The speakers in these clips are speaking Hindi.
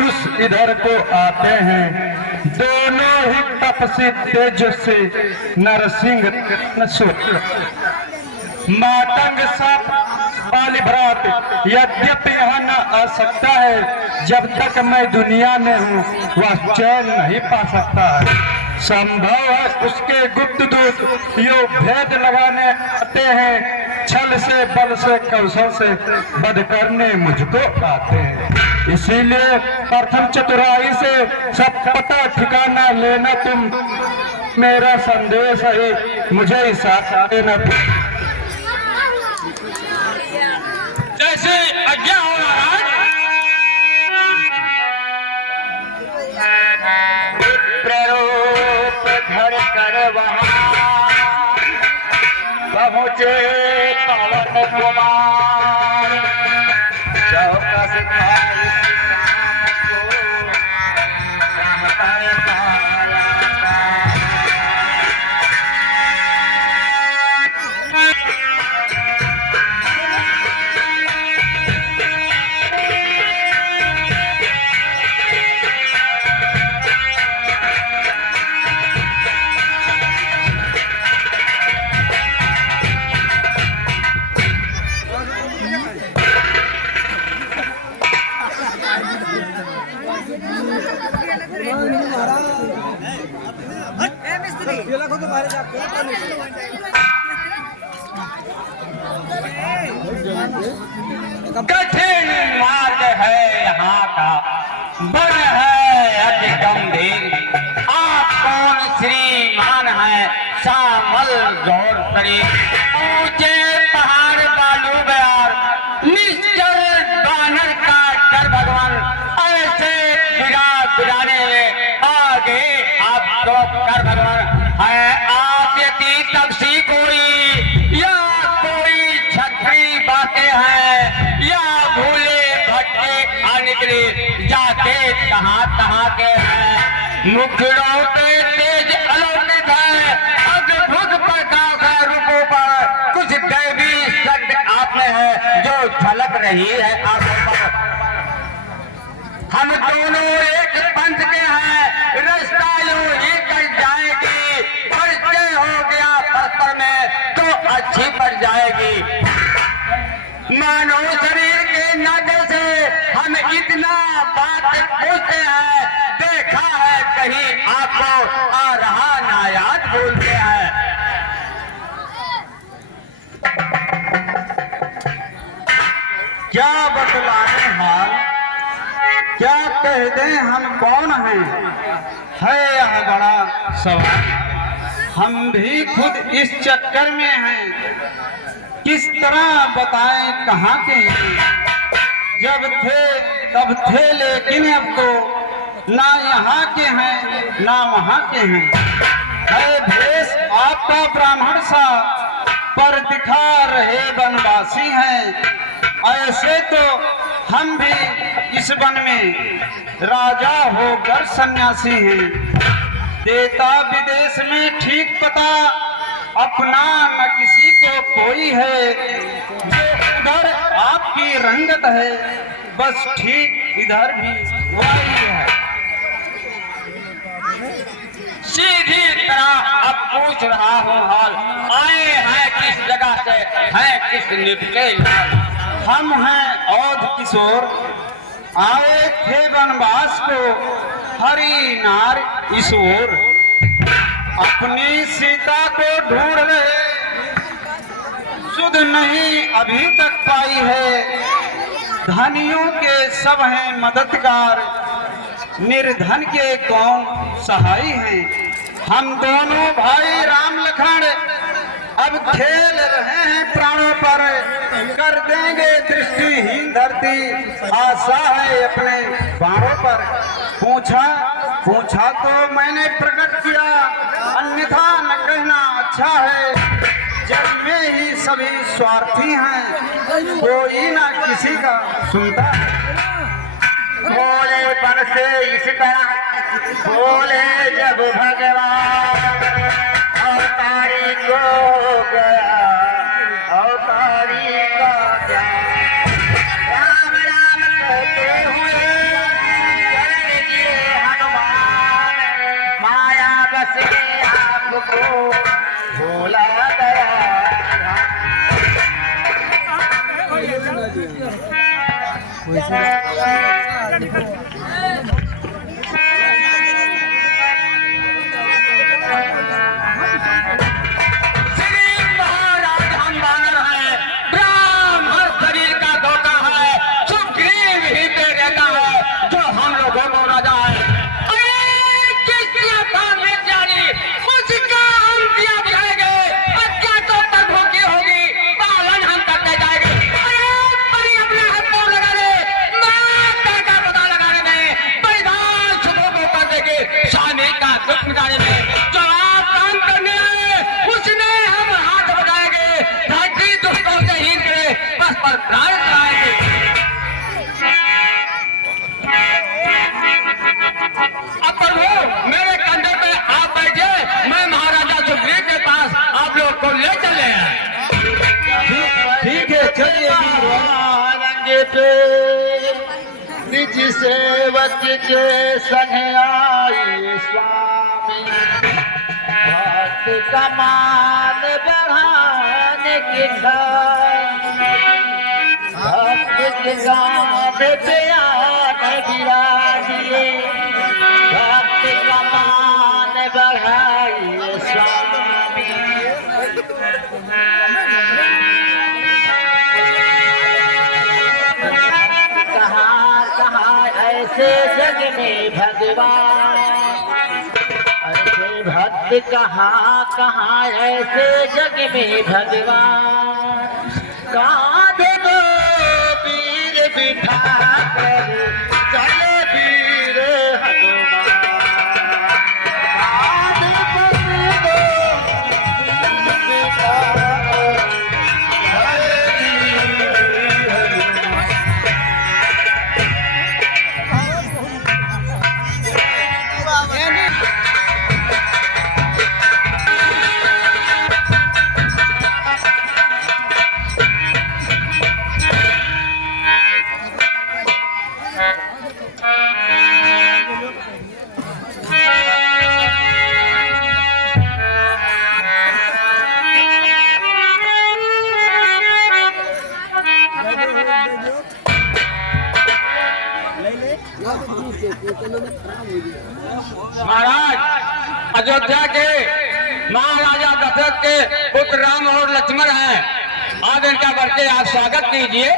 पुरुष इधर को आते हैं, दोनों ही तपसी तेजस्वी नरसिंह शुक्ल। मातंग साप वाली भ्रात यद्यपि यहाँ न आ सकता है, जब तक मैं दुनिया में हूँ वह चैन नहीं पा सकता है। संभव है उसके गुप्त दूत यो भेद लगाने आते हैं, छल से बल से कौशल से वध करने मुझको आते हैं। इसीलिए प्रथम चतुराई से सब पता ठिकाना लेना, तुम मेरा संदेश है मुझे इशारा देना। जैसे आज्ञा हो महाराज। प्ररूप धर कर वहाँ पहुँचे पवन कुमार, चौकस खाई कठिन मार्ग है यहाँ का, वन है अति गंभीर। आप कौन श्रीमान है श्यामल गौर करे, ऊंचे पहाड़ बालू बयार, निश्चल बानर का डर भगवान। ऐसे बिरा बिराने में आगे आप तो कर भगवान है। आप यदि तपसी कोई या कोई छत्री बातें हैं, या भूले भटके आ निकले जाते कहाँ कहाँ के हैं। मुखड़ों पे तेज अलौकिक है, अद्भुत प्रकाश है रूपों पर, कुछ दैवी शब्द आप में है जो झलक रही है आंखों पर। हम दोनों एक पंथ के हैं, रास्ता यूं ही कट जाएगी, परिचय हो गया परस्पर में तो अच्छी पड़ जाएगी। मानव शरीर के नाते से हम इतना बात पूछते हैं, देखा है कहीं आपको आ रहा नायाद बोलते हैं। क्या बतलाने हाल, क्या कह दें हम कौन हैं, है यह बड़ा सवाल। हम भी खुद इस चक्कर में हैं, किस तरह बताएं कहाँ के हैं। जब थे तब थे लेकिन अब तो ना यहाँ के हैं ना वहाँ के हैं। है भेष आपका ब्राह्मण सा, पर दिखा रहे वनवासी हैं। ऐसे तो हम भी इस वन में राजा होकर सन्यासी हैं। देता विदेश में ठीक पता, अपना न किसी को कोई है। जो उधर आपकी रंगत है, बस ठीक इधर भी वही है। सीधी तरह अब पूछ रहा हूँ हाल, आए हैं किस जगह से, हैं किस निपटे लाल। हम हैं औध किशोर, आए थे वनवास को हरि नार ईश्वर। अपनी सीता को ढूंढ रहे, सुध नहीं अभी तक पाई है। धनियों के सब हैं मददगार, निर्धन के कौन सहाय हैं। हम दोनों भाई राम लखन अब खेल रहे हैं प्राणों पर, कर देंगे दृष्टिहीन धरती, आशा है अपने बाणों पर। पूछा तो मैंने प्रकट किया, अन्यथा न कहना अच्छा है। जग में ही सभी स्वार्थी हैं, कोई ना किसी का सुनता है। बोले बन से इस तरह बोले जब भगवान, अवतारी को गया अवतारी का क्या। राम राम कहते हुए सेवक के संग आए स्वामी, भक्त का मान बढ़ाने के भक्त के गान पे आने विराजिए, भक्त का मान बढ़ाइए स्वामी। कहाँ ऐसे जग में भगवान, ऐसे भक्त कहाँ ऐसे जग में भगवान, कांधे को वीर बिठा कर चले वीर हनुमान, कांधे को वीर बिठा कर चले वीर हनुमान। महाराज, अयोध्या के महाराजा दशरथ के पुत्र राम और लक्ष्मण हैं। आप इनका बढ़ के आप स्वागत कीजिए।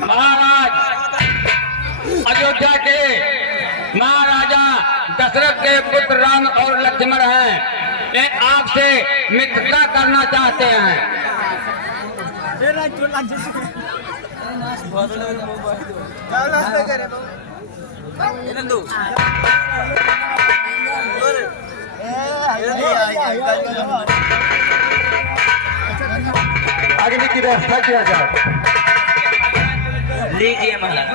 महाराज, अयोध्या के महाराजा दशरथ के पुत्र राम और लक्ष्मण हैं। ये आपसे मित्रता करना चाहते हैं। अग्नि की व्यवस्था किया जाए। लीजिए महाराज।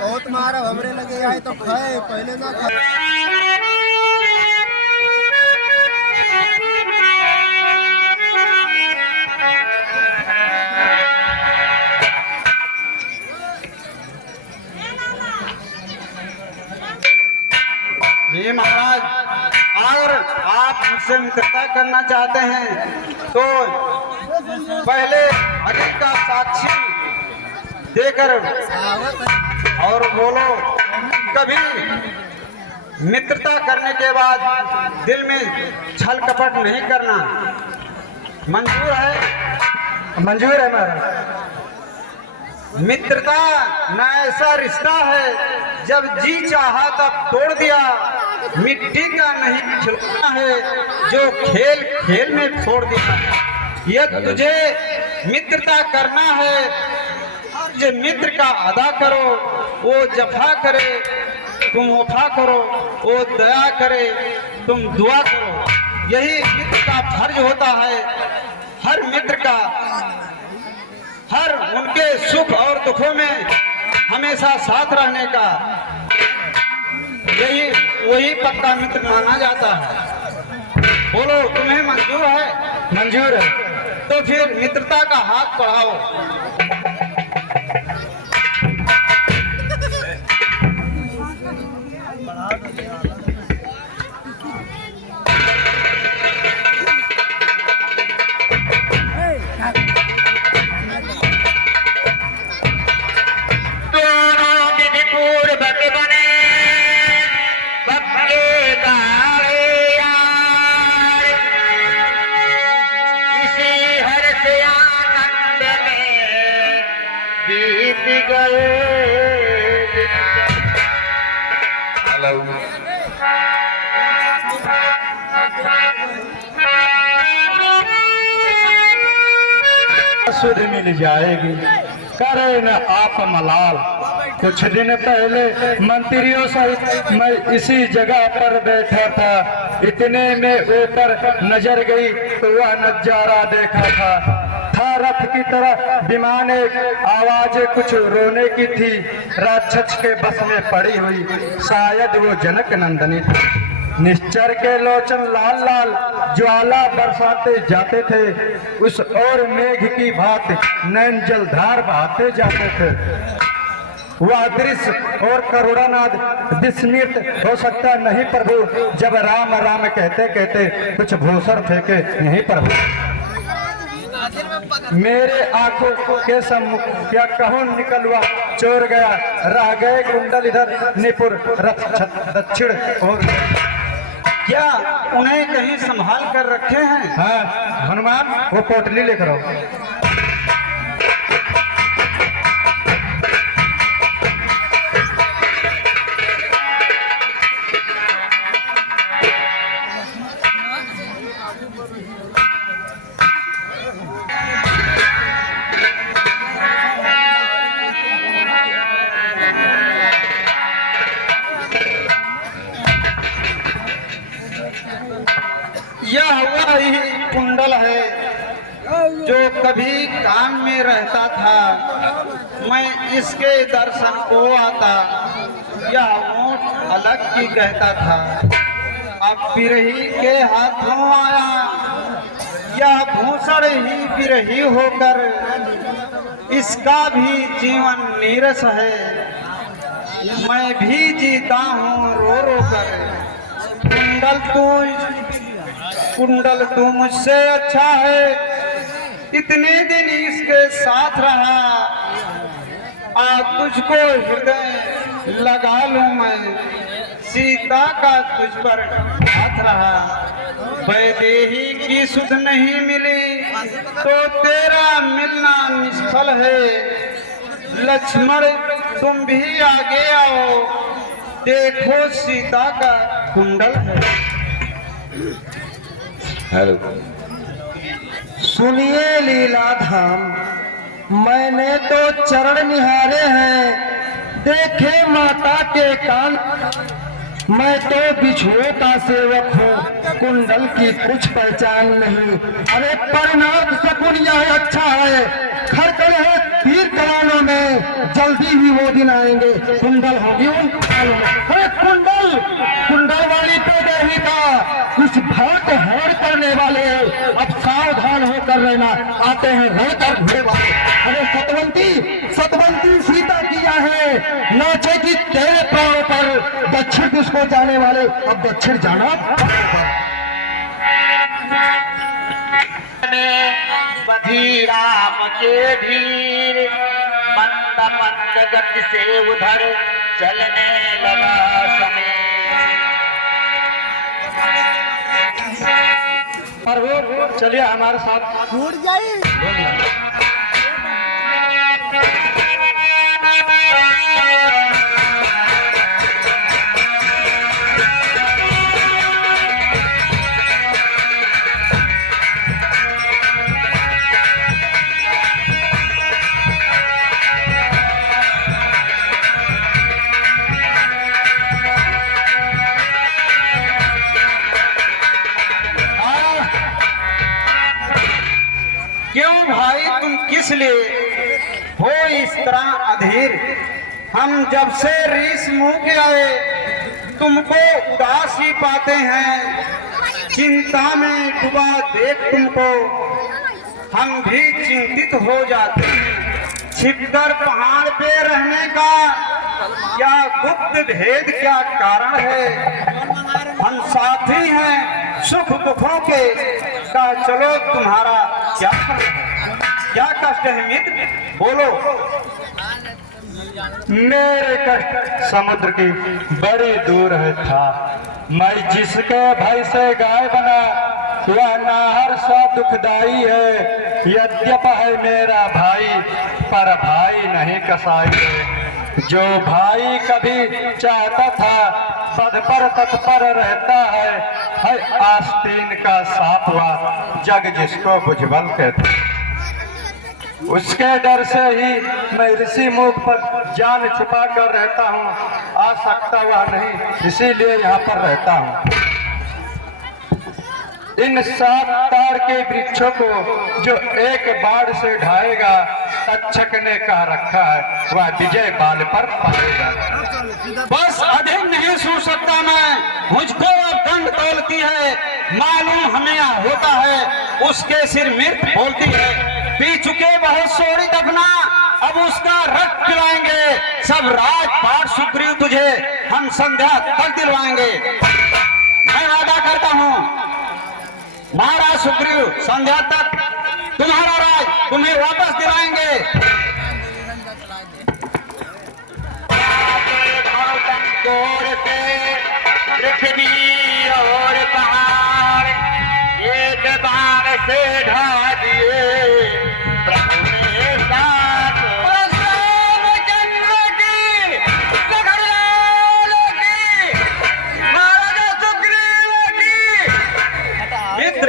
बहुत मारा हमरे लगे आए तो खाए, पहले ना खाए। ये महाराज, अगर आप मुझसे मित्रता करना चाहते हैं तो पहले अग्नि का साक्षी देकर और बोलो। कभी मित्रता करने के बाद दिल में छल कपट नहीं करना। मंजूर है? मंजूर है महाराज। मित्रता न ऐसा रिश्ता है जब जी चाहा तब तोड़ दिया, मिट्टी का नहीं खिलौना है जो खेल खेल में छोड़ दिया। यह तुझे मित्रता करना है, जो मित्र का अदा करो, वो जफा करे तुम वफा करो, वो दया करे तुम दुआ करो। यही मित्र का फर्ज होता है। हर मित्र का हर उनके सुख और दुखों में हमेशा साथ रहने का यही वही पक्का मित्र माना जाता है। बोलो, तुम्हें मंजूर है? मंजूर है। तो फिर मित्रता का हाथ बढ़ाओ। हेलो। सुध मिल जाएगी, करे न आप मलाल। कुछ दिन पहले मंत्रियों सहित मैं इसी जगह पर बैठा था, इतने में ऊपर नजर गई तो वह नजारा देखा था रथ की तरह विमाने, आवाजें कुछ रोने की थी, राक्षस के बस में पड़ी हुई, शायद वो जनक नंदनी थी। निश्चर के लोचन लाल लाल ज्वाला बरसाते जाते थे, उस और मेघ की भांति नैन जलधार बहाते जाते थे। वह दृश्य और करुणानाद विस्मृत हो सकता नहीं प्रभु, जब राम राम कहते कहते कुछ भूसर फेंके नहीं प्रभु। मेरे आंखों के सम्मुख क्या कहूं निकल हुआ चोर गया, रह गए कुंडल इधर निपुर रथ दक्षिण और। क्या उन्हें कहीं संभाल कर रखे हैं? हाँ हनुमान, वो पोटली लेकर आओ। यह वही कुंडल है जो कभी काम में रहता था, मैं इसके दर्शन को आता। यह ऊंट अलग की कहता था, अब बिरही के हाथों आया। यह भूषण ही बिरही होकर इसका भी जीवन नीरस है, मैं भी जीता हूँ रो रो कर। कुंडल तू मुझसे अच्छा है, इतने दिन इसके साथ रहा, आज तुझको हृदय लगा लूं मैं, सीता का तुझ पर हाथ रहा। वैदेही की सुध नहीं मिली तो तेरा मिलना निष्फल है, लक्ष्मण तुम भी आगे आओ, देखो सीता का कुंडल है। सुनिए लीलाधाम, मैंने तो चरण निहारे हैं, देखे माता के कान। मैं तो बिछुए का सेवक हूँ, कुंडल की कुछ पहचान नहीं। अरे परिणाम सकुन यह अच्छा है, खड़खड़ है तीर कलानों में, जल्दी ही वो दिन आएंगे, कुंडल होगी उन कालों में। अरे कुंडल वाली तो देवी का कुछ भाट हौड़ करने वाले, अब सावधान होकर रहना, आते हैं रहकर घोड़े वाले। अरे सतवंती सीता किया है, नाचे की तेरे प्राणों पर, दक्षिण दिश को जाने वाले अब दक्षिण जाना। राम के धीर मंद मंद गति से उधर चलने लगा समय। प्रभु चलिए हमारे साथ। टूट जाए क्यों भाई तुम किस लिए हो इस तरह अधीर? हम जब से रीस मुंह के आए तुमको उदास ही पाते हैं, चिंता में डूबा देख तुमको हम भी चिंतित हो जाते हैं। छिपकर पहाड़ पे रहने का क्या गुप्त भेद क्या कारण है? हम साथी हैं सुख दुखों के, का चलो तुम्हारा क्या कष्ट है मित्र, बोलो। मेरे कष्ट समुद्र की बड़ी दूर है था, मैं जिसके भय से गाय बना, यह नाहर सा दुखदाई है। यद्यप है मेरा भाई पर भाई नहीं कसाई है, जो भाई कभी चाहता था पद पर तत्पर रहता है आस्तीन का साफवा, जग जिसको भुजबल कहते। उसके डर से ही मैं ऋषि मुख पर जान छुपा कर रहता हूँ। आ सकता वह नहीं, इसीलिए यहाँ पर रहता हूँ। इन 7 तार के वृक्षों को जो एक बाढ़ से ढाएगा, तक्षक ने कह रखा है वह विजय बाल पर पाएगा। बस अधिक नहीं सुन सकता मैं, मुझको अब दंड तोलती है। मालूम हमें होता है उसके सिर मृत बोलती है। पी चुके बहुत सोरी दफना, अब उसका रक्त पिलाएंगे। सब राजपाट सुग्रीव तुझे हम संध्या तक दिलवाएंगे। मैं वादा करता हूँ महाराज सुग्रीव, संध्या तक तुम्हारा राज तुम्हें वापस दिलाएंगे। पृथ्वी और पहाड़ एक बार से ढा दिए प्रभु ने साथ। रामचंद्र की, लखनलाल की, महाराजा सुग्रीव की। मित्र,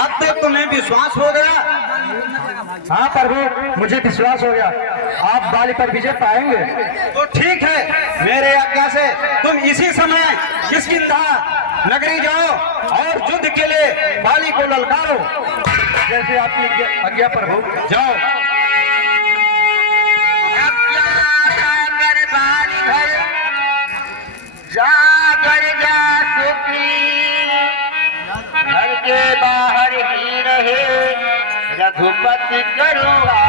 अब तो तुम्हें विश्वास हो गया। हाँ प्रभु, मुझे विश्वास हो गया, आप बाली पर विजय पाएंगे। तो ठीक है, मेरे आज्ञा से तुम इसी समय किष्किंधा नगरी जाओ और युद्ध के लिए बाली को ललकारो। जैसे आपकी आज्ञा प्रभु। जाओ। सागर बारी भर जागर जा सुग्रीव, घर के बाहर ही रहे रघुपति करुणा।